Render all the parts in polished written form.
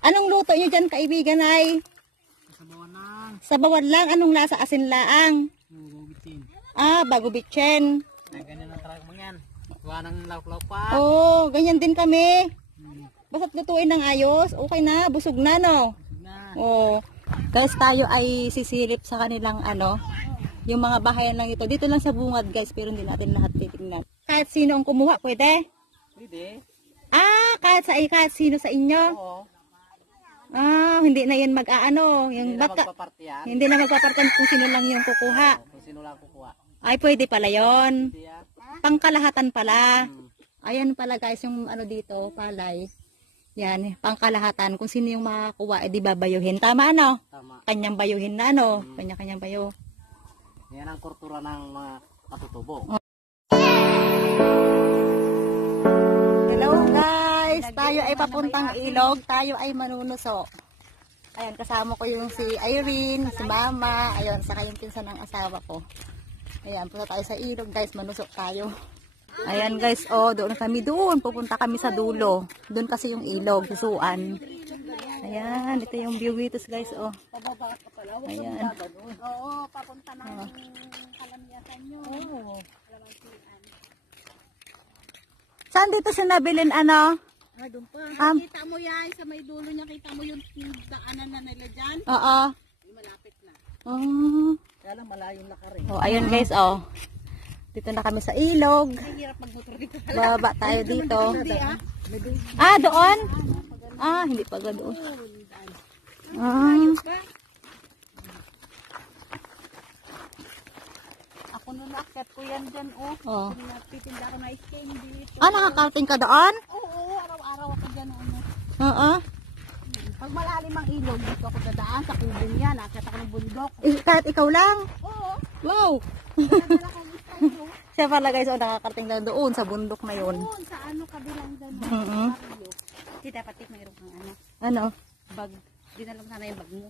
Anong luto nyo dyan, kaibigan ay? Sa bawan lang. Sa bawan lang. Anong lasa? Asin laang. Gugubitin. Ah, bago bitchen. Ganyan ang tarak mo yan. Gawa ng lauk-lauk pa. Oo, ganyan din kami. Basta't lutuin ng ayos. Okay na, busog na, no? Na. Oo. Guys, tayo ay sisilip sa kanilang yung mga bahayan lang ito. Dito lang sa bungad, guys, pero hindi natin lahat titignan. Kahit sino ang kumuha, pwede? Pwede. Ah, kahit sino sa inyo? Oo. Ah, hindi na yan yung Hindi na baka, magpaparte yan. hindi na magpapartan kung sino lang yung kukuha. Kung sino lang kukuha. Ay, pwede pala yon. Pwede yan. Pangkalahatan pala. Ayan pala guys, yung dito, palay. Yan, pangkalahatan. Kung sino yung makakuha, edi babayuhin. Tama, ano? Tama. Kanyang bayuhin na, no? Kanya-kanyang bayo. Yan ang kultura ng mga katutubo. Hello guys! Tayo ay papuntang ilog. Tayo ay manunuso. Ayan, kasama ko yung si Irene, si Mama. Ayun, saka yung pinsan ng asawa ko. Ayan, punta tayo sa ilog guys. Manusok tayo. Ayan guys, oh, doon kami doon. Pupunta kami sa dulo. Doon kasi yung ilog, susuan. Ayan, ito yung view dito guys, oh. Ayan. Oo, papunta na yung kalamyasan nyo. Oo. Saan dito siya nabilin, ano? Ah, doon pa. Um, Kita mo yan, sa may dulo niya, kita mo yung daanan na nila dyan. Oo. Malapit na. Oh. Kaya lang malayo na ka rin. Oh, ayun guys, oh. Dito na kami sa ilog. Hirap magmotor dito. Baba tayo dito. Hindi ah. Ah, doon? Ah, hindi pa doon. Ah. Ako nung naakyat ko yan dyan, oh. Oh. Pinapitinda ako na iskeng dito. Ah, nakakarating ka doon? Oo, araw-araw ako dyan, ano. Oo. Pag malalim ang ilog, dito ako dadaan sa kubing yan. Naakyat ako ng bundok. Kahit ikaw lang? Oo. Wow. Nadala ko ng istang Siya pala guys, oh, nakakarating na doon sa bundok na yun. doon sa ano, kabilang dyan. Hindi dapat mayroon kang ano. Ano? Bag. Dinala mo sana yung bag mo.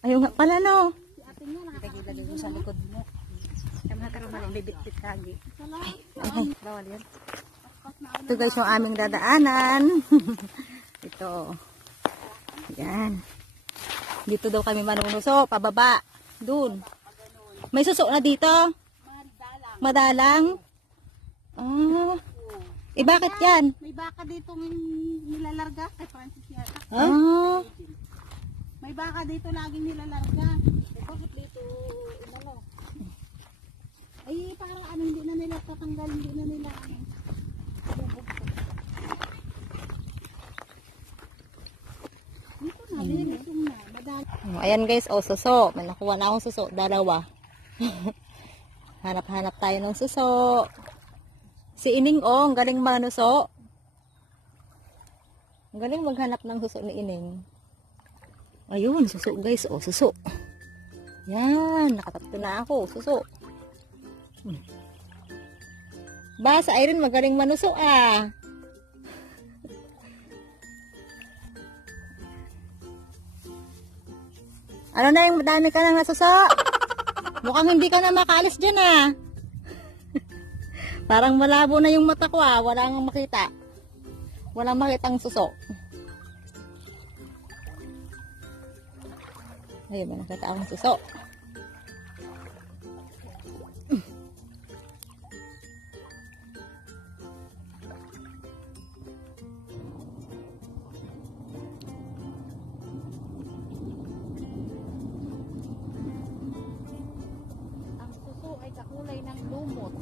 Ayun nga pala, no? Si ate nga nakakilagay mo sa likod mo. Kaya makakaroon mo lang bibit-bit kagi. Okay. Bawal yan. Ito guys yung aming dadaanan. Ito. Yan. Dito daw kami manunuso. Pababa. Doon. May suso na dito. Madalang. Ah. Eh bakit yan? May baka dito nilalarga kay Francis yata. Ah. May baka dito laging nilalarga. Bakit dito umano? Ay para ano hindi na nila tatanggal, hindi na nila ano. Dito na, dito na. Madali. Ayan guys, oh suso. May nakuha na akong suso. Dalawa. Hanap-hanap tayo ng suso. Si Ining, oh, ang galing manuso. Ang galing maghanap ng suso ni Ining. Ayun, suso guys, oh, suso. Yan, nakatatlo na ako, suso. Ba, sa Irene, magaling manuso, ah. Ano na yung madami ka nang nasuso? Mukhang hindi ka na makaalis dyan, ah. Parang malabo na yung mata ko, ah. Walang makita. Walang makitang suso. Ayun, may nakita akong suso. Ang suso ay kakulay ng lumot.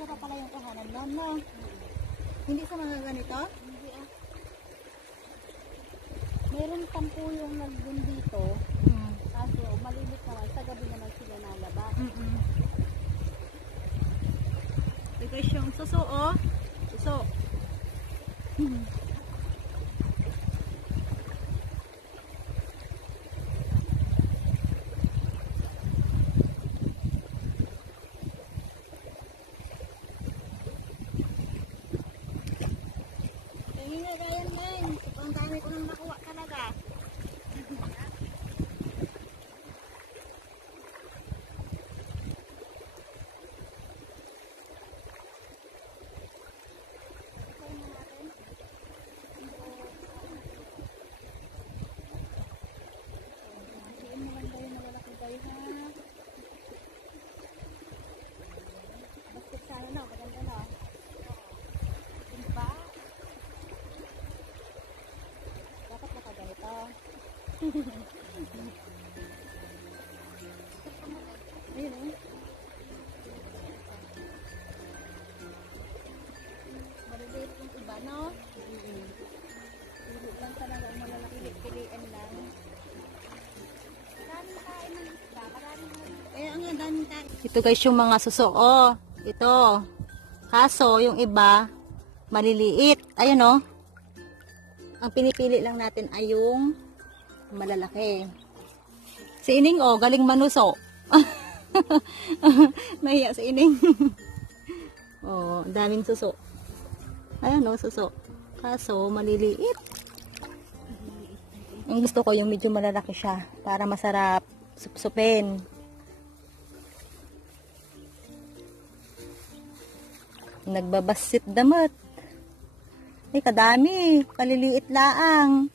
Iba pa pala yung kahanan doon, no? Hindi sa mga ganito? Hindi ah. Meron tampo yung nagdun dito. Kaso malilit naman. Sa gabi naman sila nalabas. Ito guys yung suso, oh. Suso. Tingin na ganyan men. Ang dami ko nang nakuha talaga. Basket sana no, maganda no. Diba? Dapat nakaganito. Ayun eh. Maliliit yung iba no? Pili lang talaga ang malalaki. Piliin lang. Maraming kain ng isda. Maraming Ang daming tayo. Ito guys yung mga suso. Oh, ito. Kaso yung iba maliliit. Ayun oh. Ang pinipili lang natin ay yung malalaki. Si Ining oh, galing manuso. Nahiya si Ining. Oh, daming suso. Ayun oh, suso. Kaso maliliit. Ang gusto ko yung medyo malalaki siya para masarap supsupin. Nagbabasit damat. Ay, kadami. Kaliliit laang.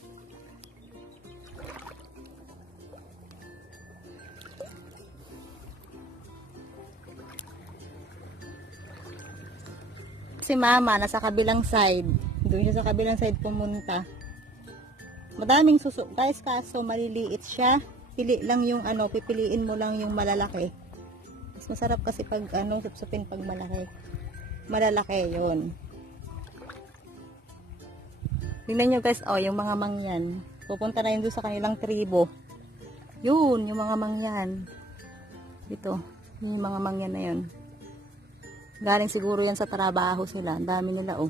Si mama nasa kabilang side. Doon siya sa kabilang side pumunta. Madaming suso. Guys, kaso maliliit siya. Pili lang yung ano, pipiliin mo lang yung malalaki. Mas masarap kasi pag ano, supsupin pag malaki. Malalaki yun. Tingnan nyo guys, oh, yung mga mangyan. Pupunta na yun doon sa kanilang tribo. Yun, yung mga mangyan. Dito, yung mga mangyan na yun. Galing siguro yan sa trabaho sila. Ang dami nila, oh.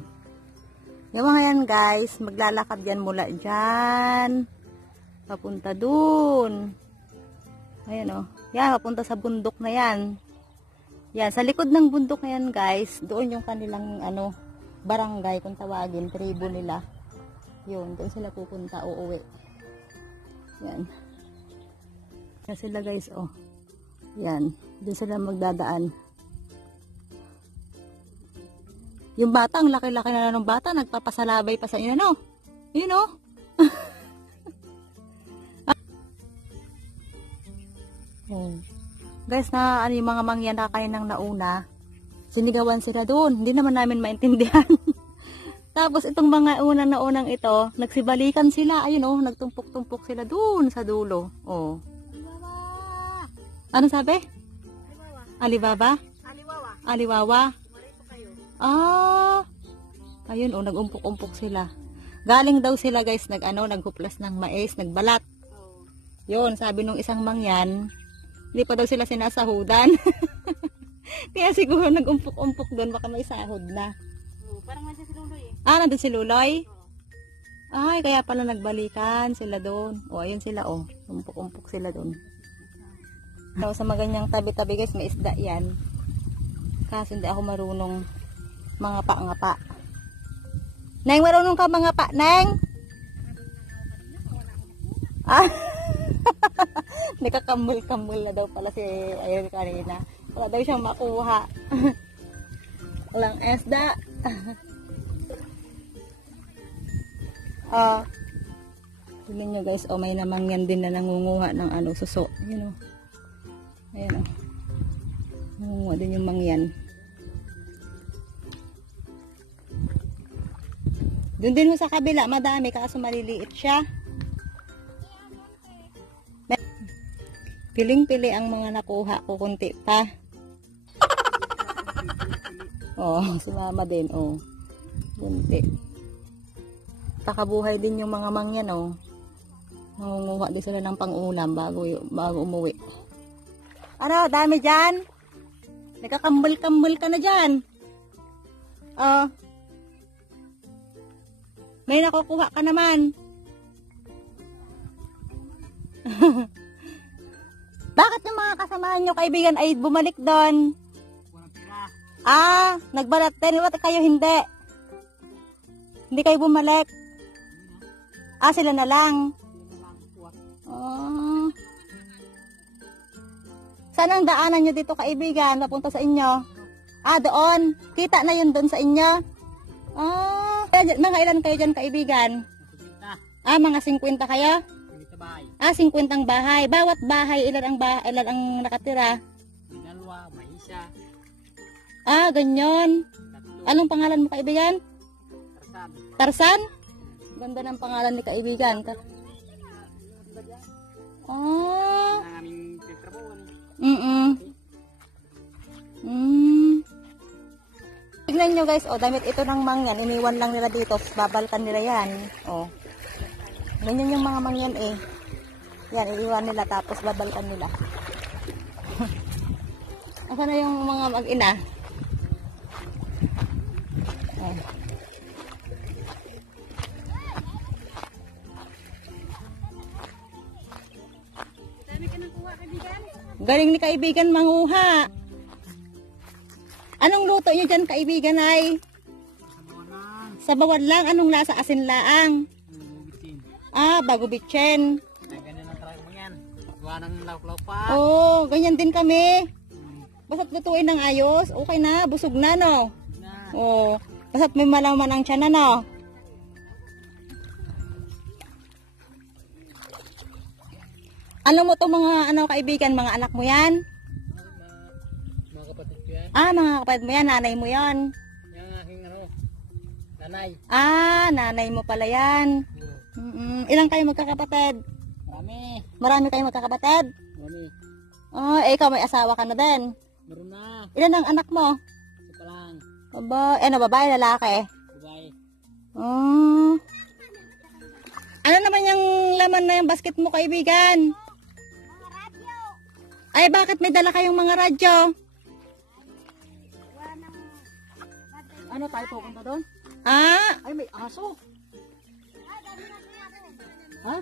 Yung mga yan guys, maglalakad yan mula dyan. Papunta dun. Ayan, oh. Yan, papunta sa bundok na yan. Yan, sa likod ng bundok na yan guys, doon yung kanilang ano, barangay kung tawagin, tribo nila. Yun, doon sila pupunta, uuwi. Yan. Yan sila guys, oh. Yan, doon sila magdadaan. Yung bata, ang laki-laki na ng bata, nagpapasalabay pa sa inyo, no? Yun, oh. Oh. Guys, na ano yung mga mangyan na kaninang nauna, sinigawan sila doon. Hindi naman namin maintindihan. Tapos itong mga unang na unang ito, nagsibalikan sila. Ayun oh, nagtumpok-tumpok sila doon sa dulo. Oh. Aliwawa! Ano sabi? Aliwawa. Alibaba? Aliwawa. Aliwawa? Marito kayo. Ah! Ayun oh, nagumpok-umpok sila. Galing daw sila guys, naghuplas ng mais, nagbalat. Oh. Yun, sabi nung isang mangyan, hindi pa daw sila sinasahudan. Kaya siguro nag-umpok-umpok doon, baka may sahod na. Oh, parang nandiyan si Luloy eh. Ah, nandun si Luloy? Ay, kaya pala nagbalikan sila doon. O, ayun sila, oh. Umpok-umpok sila doon. So, sa maganyang tabi-tabi guys, may isda yan. Kaso hindi ako marunong mga pa-ngapa. Neng, marunong ka mga pa, Neng? Ah, nakakamul-kamul na daw pala si ayun kanina. Wala daw siyang makuha. Walang isda. Tignan nyo guys, oh, may namangyan din na nangunguha ng ano, suso. Ayun oh. Ayun oh. Nangunguha din yung mangyan. Doon din mo sa kabila, madami kaso maliliit siya. Piling-pili ang mga nakuha ko, kunti pa. Oh, sumama din, oh. Bunti. Pakabuhay din yung mga mangyan, oh. Nangunguha din sila ng pang-ulam bago umuwi. Ano, dami dyan? Nagkakambal-kambal ka na dyan. Oh. May nakukuha ka naman. Bakit yung mga kasamahan nyo, kaibigan, ay bumalik doon? Ah, nagbalat din. Bakit kayo hindi? Hindi kayo bumalik? Ah, sila na lang. Oh. Saan ang daanan nyo dito, kaibigan? Papunta sa inyo? Ah, doon. Kita na yun doon sa inyo? Ah, mga ilan kayo dyan, kaibigan? Ah, mga 50 kayo? Ah, 50 ang bahay. Bawat bahay, ilan ang nakatira? Dalawa, may isa. Ah, ganyan. Anong pangalan mo, kaibigan? Tarsan. Tarsan? Ganda ng pangalan ni kaibigan. Oh. Ang aming pinagtrabahuan. Tignan nyo guys, oh, damit ito ng mangyan. Iniwan lang nila dito. Babalkan nila yan. Oh. Ganyan yung mga mangyan eh. Yan, iiwan nila tapos babalkan nila. Asa na yung mga mag-ina? Oh. Dami ka nang kuha, kaibigan. Galing ni kaibigan manguha. Anong luto nyo dyan, kaibigan, ay? Sa bawal lang. Anong lasa? Asin laang. Ah, bago bitchen. Ganyan ang try mo yan. Gawa ng lauk-lauk pa. Oh, ganyan din kami. Basta't lutuin ng ayos, okay na, busog na, no? Oh, basta't may malaman ang tiyan na, no? Ano mo to mga kaibigan, mga anak mo yan? Mga kapatid ko yan. Ah, mga kapatid mo yan, nanay mo yan. Yung aking nanay. Ah, nanay mo pala yan. Ilang kayo magkakapatid? Marami. Marami kayo magkakapatid? Marami. Oh, eh, ikaw may asawa ka na din. Meron na. Ilan ang anak mo? Isa pa lang. Aba, ano, babae, lalaki? Babae. Oh. Ano naman yung laman na yung basket mo, kaibigan? Ay, bakit may dala kayong mga radyo? Ano tayo pupunta doon? Ah, Ay, may aso. Ha?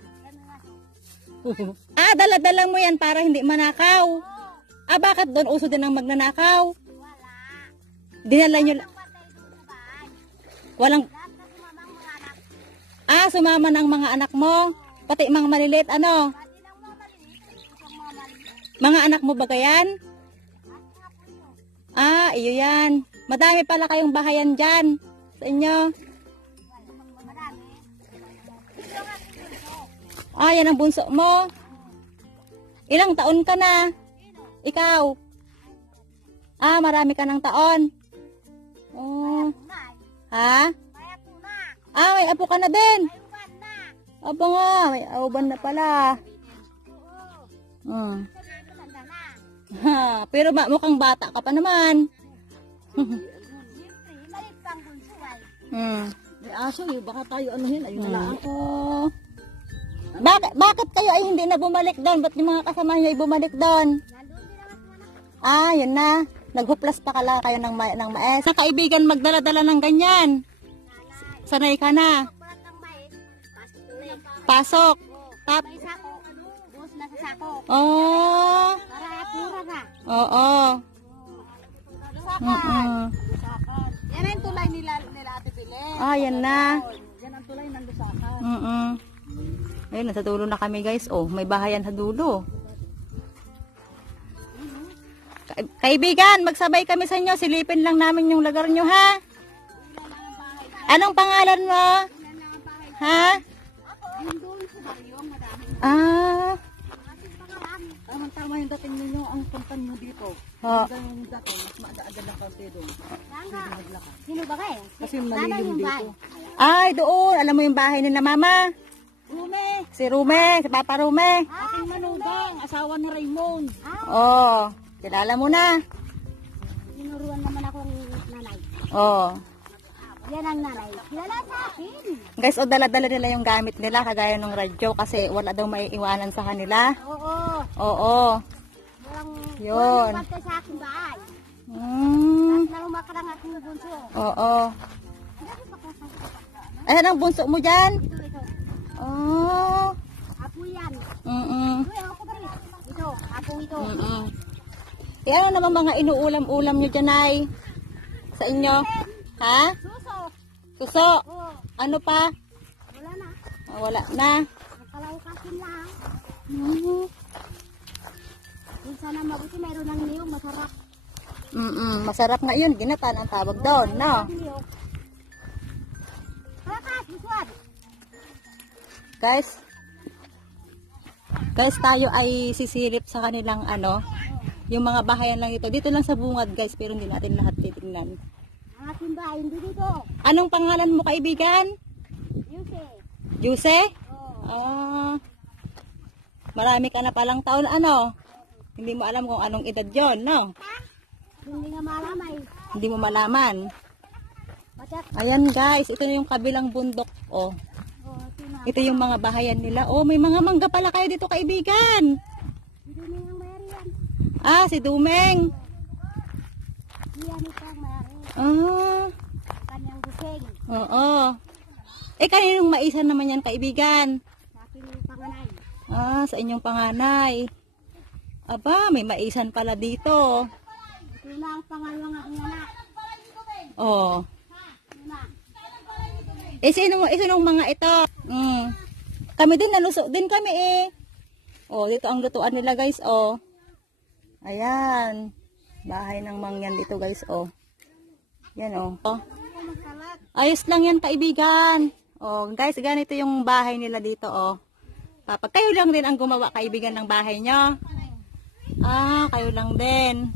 ah, dala-dala mo yan para hindi manakaw. Ah, bakit doon uso din ang magnanakaw? Dinala nyo lang. Walang. Ah, sumama ng mga anak mo. Pati mga maliliit, ano? Mga anak mo ba yan? Ah, iyo yan. Madami pala kayong bahayan dyan sa inyo. Ah, yan ang bunso mo. Ilang taon ka na? Ikaw? Ah, marami ka ng taon. Oh. Ha? Ah, may apo ka na din. Aba nga, may auban na pala. Ha, pero mukhang bata ka pa naman. May aso eh. Baka tayo anuhin. Ayun na lang. Oh. Bakit kayo ay hindi na bumalik doon? Ba't yung mga kasama niyo ay bumalik doon? Ah, yun na. Naghuplas pa kala kayo ng maes. Sa kaibigan magdala-dala ng ganyan. Sanay ka na. Pasok. Tap. Oh. Oo. Yan ang tulay nila Ate Pilen. Ah, yan na. Yan ang tulay ng Lusakan. Ayun, nasa dulo na kami guys. Oh, may bahayan sa dulo. Kaibigan, magsabay kami sa inyo. Silipin lang namin yung lugar nyo, ha? Anong pangalan mo? Ha? Ah. Tama yung dating ninyo ang puntan nyo dito. Oh. Yung dating, mas maada-agad ang kaunti doon. Sino ba kayo? Kasi malilim dito. Ay, doon. Alam mo yung bahay nila mama? Rume. Si Rume, si Papa Rume. Aking manugang, asawa ni Raymond. Oh, kilala mo na. Tinuruan naman akong nanay. Oh. Yan ang nanay. Kilala sa akin. Guys, o dala-dala nila yung gamit nila kagaya ng radyo kasi wala daw may iwanan sa kanila. Oo. Oo. Yun. Walang bantay sa akin bahay. Lalo makarang aking bunso. Oo. Ayan ang bunso mo dyan. Ito. Oh. Apo yan. Mm-mm. Ako ba rin? Ito. Apo ito. Mm-mm. E ano naman mga inuulam-ulam nyo dyan ay? Sa inyo? Ha? Suso. Suso? Oo. Ano pa? Wala na. Oh, wala na. Magkalawakasin lang. Mm. Kung sana mabuti mayroon ng niyong masarap. Masarap nga yun. Ginatan ang tawag doon, no? Niyong. Kalakas, biswad. Guys, tayo ay sisilip sa kanilang yung mga bahayan lang dito. Dito lang sa bungad, guys, pero hindi natin lahat titingnan. Ang ating bahay, hindi dito. Anong pangalan mo, kaibigan? Yuse. Juse? Oo. Marami ka na palang taon, Hindi mo alam kung anong edad yon, no? Hindi nga malamay. Hindi mo malaman. Patak. Ayan, guys, ito na yung kabilang bundok, oh. Oo, tina. Ito yung mga bahayan nila. Oh, may mga mangga pala kayo dito, kaibigan. Hindi na yung mayari yan. Ah, si Dumeng. Yan ito ang mayari. Kanyang buseng. Oo. Kaninong maisan naman yan, kaibigan? Sa aking panganay. Sa inyong panganay. Aba, may maisan pala dito. Ito na ang pangalawang aking anak. Oh. Ito na. Sinong mga ito? Kami din, nalusok din kami Oh, dito ang lutuan nila, guys, oh. Ayan. Bahay ng mangyan dito, guys, oh. Yan, oh. Ayos lang yan, kaibigan. Oh, guys, ganito yung bahay nila dito, oh. Kapag kayo lang din ang gumawa, kaibigan, ng bahay nyo. Kayo lang din.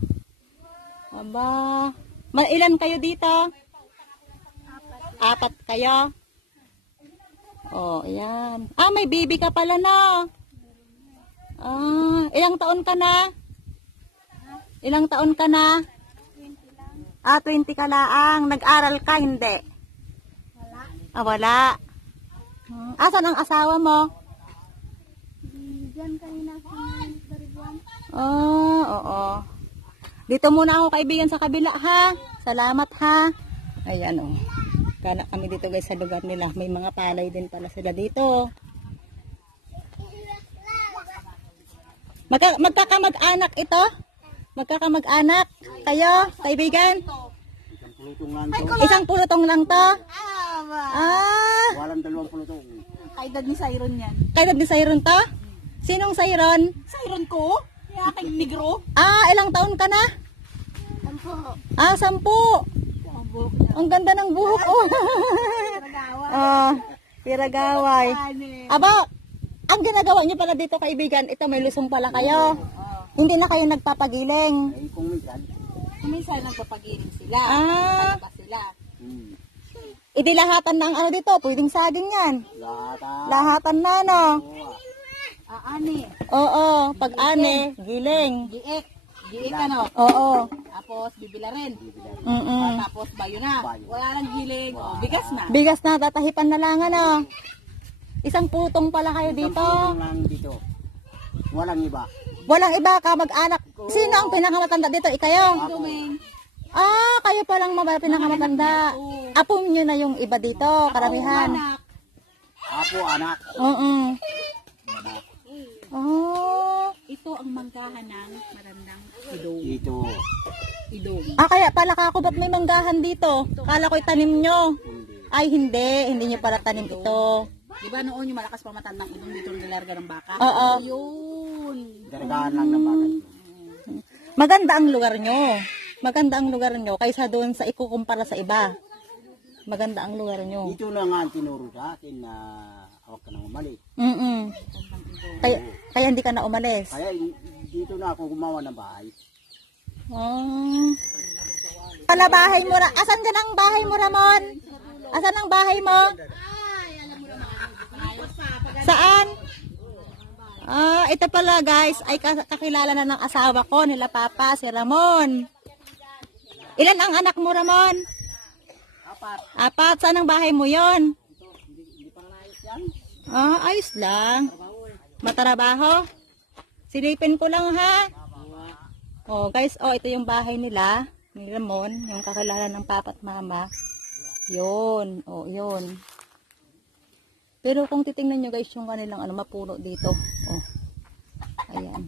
Aba. Ilan kayo dito? 4 kayo? Oh, ayan. May baby ka pala, no? Ilang taon ka na? Ilang taon ka na? 20 ka laang. Nag-aral ka, hindi? Wala. Wala. Asan ang asawa mo? Diyan kanina sa Daribuan. Oo. Dito muna ako, kaibigan, sa kabila, ha? Salamat, ha? Ayan, oh. Kana kami dito, guys, sa lugar nila. May mga palay din pala sila dito. Magkakamag-anak ito? Magkakamag-anak? Kayo, kaibigan? Isang pulutong lang to? Walang 2 pulutong. Kaedad ni Siron yan. Kaedad ni Siron to? Sinong Siron? Siron ko? Yung aking negro. Ilang taon ka na? 10. Ang ganda ng buhok, oh. Piragaway. Aba, ang ginagawa niyo pala dito, kaibigan, ito may lusong pala kayo. Hindi na kayo nagpapagiling. Kung minsan. Minsan nagpapagiling sila. Nagpapalabas sila. Lahatan na ang dito, pwedeng saging yan. Lahatan na, no? Ani. Oo, pag ani, giling. Giik ano? Oo. Tapos bibila rin. Tapos bayo na. Wala nang giling. Bigas na. Bigas na, tatahipan na lang, ano? Isang putong pala kayo dito. Isang lang dito. Walang iba. Walang iba ka, mag-anak. Sino ang pinakamatanda dito? Ikayo? Dumeng. Kayo palang pinakamatanda. Apo nyo na yung iba dito, karamihan. Apo, anak. Ito ang manggahan ng marandang idong. Ito. Kaya pala kako, ba't may manggahan dito? Kala ko itanim nyo. Ay, hindi nyo pala tanim ito. Diba noon yung malakas pamatan ng idong dito nilarga ng baka? Oo. Yun. Dargahan lang ng bakal. Maganda ang lugar nyo. Maganda ang lugar nyo kaysa doon sa ikukumpara sa iba. Maganda ang lugar nyo. Dito na nga ang tinuro sa akin na huwag ka nang umalis. Kaya hindi ka na umalis. Kaya dito na ako gumawa ng bahay. Pala bahay mo ra. Asan ka ng bahay mo, Ramon? Asan ang bahay mo? Saan? Ito pala, guys, ay kakilala na ng asawa ko, nila Papa, si Ramon. Ilan ang anak mo, Ramon? apat. Apat. Saan ang bahay mo yon? Ito, hindi pa naayos yan. Ah, ayos lang. Trabaho eh. Matarabaho. Silipin ko lang ha. Mga Oh guys, oh ito yung bahay nila. Ni Ramon, yung kakilala ng papa at mama. Yun. Oh, yun. Pero kung titingnan nyo guys yung kanilang mapuno dito. Oh. Ayan.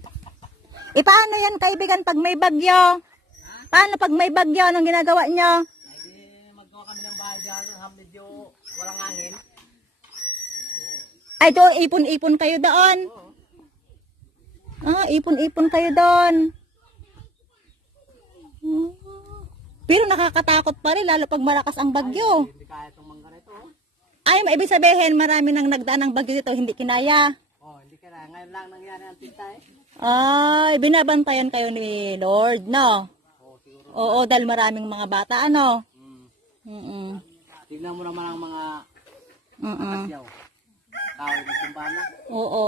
Paano yan kaibigan pag may bagyo? Paano pag may bagyo? Anong ginagawa nyo? ay magawa kami ng bahay dyan. Medyo walang hangin. Ay, doon, ipon-ipon kayo doon. Ah, ipon-ipon kayo doon. Pero nakakatakot pa rin, lalo pag malakas ang bagyo. Hindi kaya itong mangga na ito. Ay, ibig sabihin, marami nang nagdaan ng bagyo dito, hindi kinaya. Oh, hindi kaya. Ngayon lang nangyari ang tinta eh. Ay, binabantayan kayo ni Lord, no? Oh, siguro. Oo, dahil maraming mga bata, ano? Mm. Tignan mo naman ang mga kasyaw. Tao ng kumbana. Oo.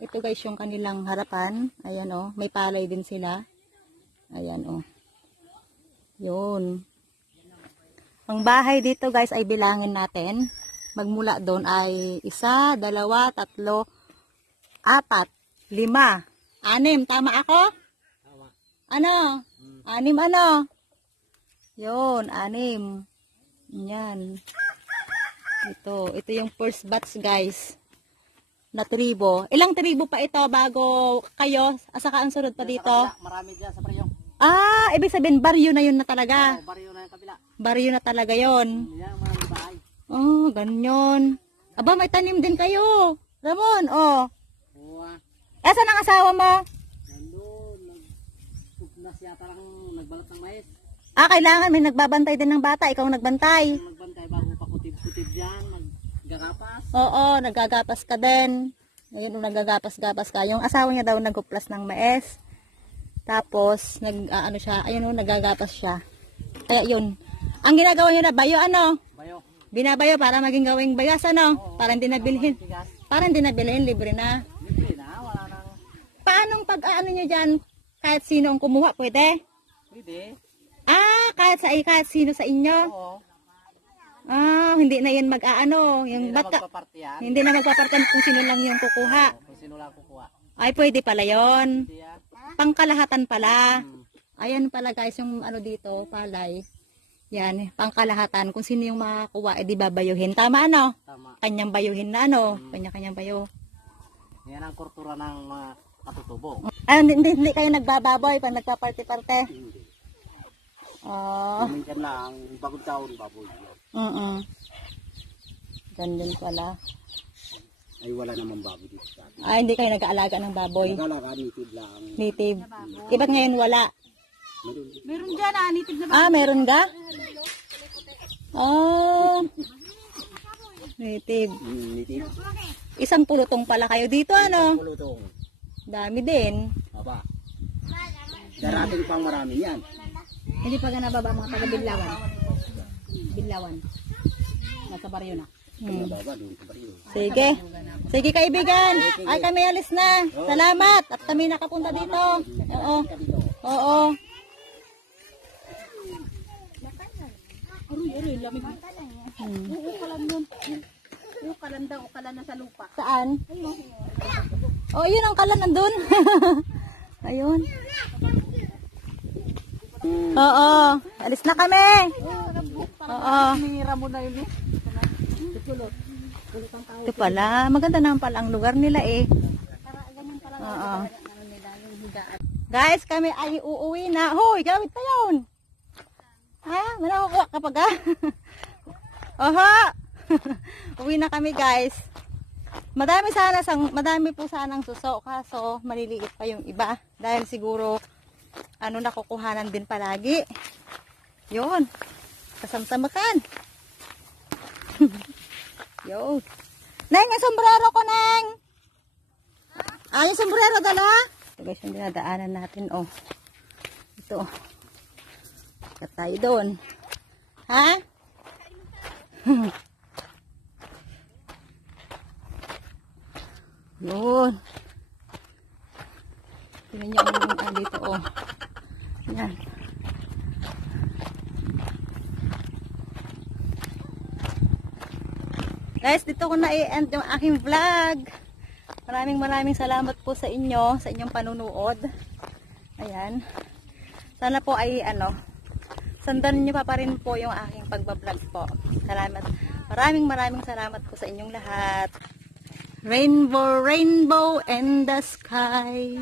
Ito guys yung kanilang harapan. Ayan oh, may palay din sila. Ayan oh. Yun. Ang bahay dito guys ay bilangin natin. Magmula doon ay 1, 2, 3, 4, 5, 6. Tama ako? Tama. Ano? 6 ano? Yun, 6. Yan. Ito yung first batch guys. Na tribo. Ilang tribo pa ito bago kayo? Saka ang sunod pa dito? Marami dyan sa baryo. Ah, ibig sabihin baryo na yun na talaga. Oh, baryo na yung kabila. Baryo na talaga yun. Yan, marami bahay. Oh, ganyan. Aba, may tanim din kayo. Ramon, oh. Oo ah. Saan ang asawa mo? Nandun, nagpupnas yata lang nagbalat ng mais. Ah, kailangan may nagbabantay din ng bata. Ikaw ang nagbantay. Magbantay bago pa kutib-kutib dyan, maggagapas. Oo, naggagapas ka din. Ngayon, naggagapas-gapas ka. Yung asawa niya daw nagkuplas ng mais. Tapos, ano siya, ayun, naggagapas siya. Kaya yun. Ang ginagawa niyo na bayo, ano? Bayo. Binabayo para maging gawing bayas, ano? Oo. Para hindi nabilhin. Tigas. Para hindi nabilhin, libre na. Libre na, wala nang. Paanong pag-ano niyo dyan? Kahit sino ang kumuha, pwede? Pwede. Ah, kahit sino sa inyo? Oo. Ah, hindi na yan mag-aano. Hindi Yung na bata, magpaparte yan. hindi na magpapartan kung sino lang yung kukuha. Oo, kung sino lang kukuha. Ay, pwede pala yon. Hindi yan. Pangkalahatan pala. Hmm. Ayan pala guys, yung ano dito, palay. Yan, pangkalahatan. Kung sino yung makakuha, edi babayuhin. Tama ano? Tama. Kanyang bayuhin na ano? Kanya-kanyang bayo. Yan ang kultura ng mga katutubo. Ah, hindi kayo nagbababoy pag nagpa-party-parte? Hindi. Ah, Minsan lang, bagong taon, baboy. ganun pala. Ay wala naman baboy dito sa atin. Ah, hindi kayo nag-aalaga ng baboy. Nagalaga, native lang. Native. Iba't ngayon wala. Meron. Meron dyan native na Ah, meron ka? Oh. Native. Native. Isang pulutong pala kayo dito, ano? Pulutong. Dami din. Aba. Darating pang marami yan. Hindi pa nababa mga taga-Binlawan. Binlawan. Nasa baryo na. Baba, doon sa baryo. Sige. Sige kaibigan. Ay kami alis na. Salamat. At kami nakapunta dito. Oo. Oo. Aroy, lamig. Ukalan nun. Ukalan daw, ukalan na sa lupa. Saan? Oh, yun ang kalan nandun. Ayun. Oo. Alis na kami. Oo. Mira mo na yun. Ito pala. Maganda naman pala ang lugar nila eh. Oo. Guys, kami ay uuwi na. Hoy, gawit pa yun. Ha? May nakukuha kapag ha? Oho. Uwi na kami guys. Madami po sanang suso kaso maliliit pa yung iba dahil siguro nakukuhanan din palagi. Yun. Kasamsamakan. Yun. Neng, yung sombrero ko, Neng. Ah, yung sombrero dala. Ito guys, yung dinadaanan natin, oh. Ito. Kat tayo doon. Ha? Yun. Tingnan nyo ang dito, oh. Yan. Guys, dito ko na i-end yung aking vlog. Maraming salamat po sa inyo, sa inyong panunood. Ayan. Sana po ay sandan niyo pa rin po yung aking pagbablog po. Salamat. Maraming salamat po sa inyong lahat. Rainbow, rainbow in the sky.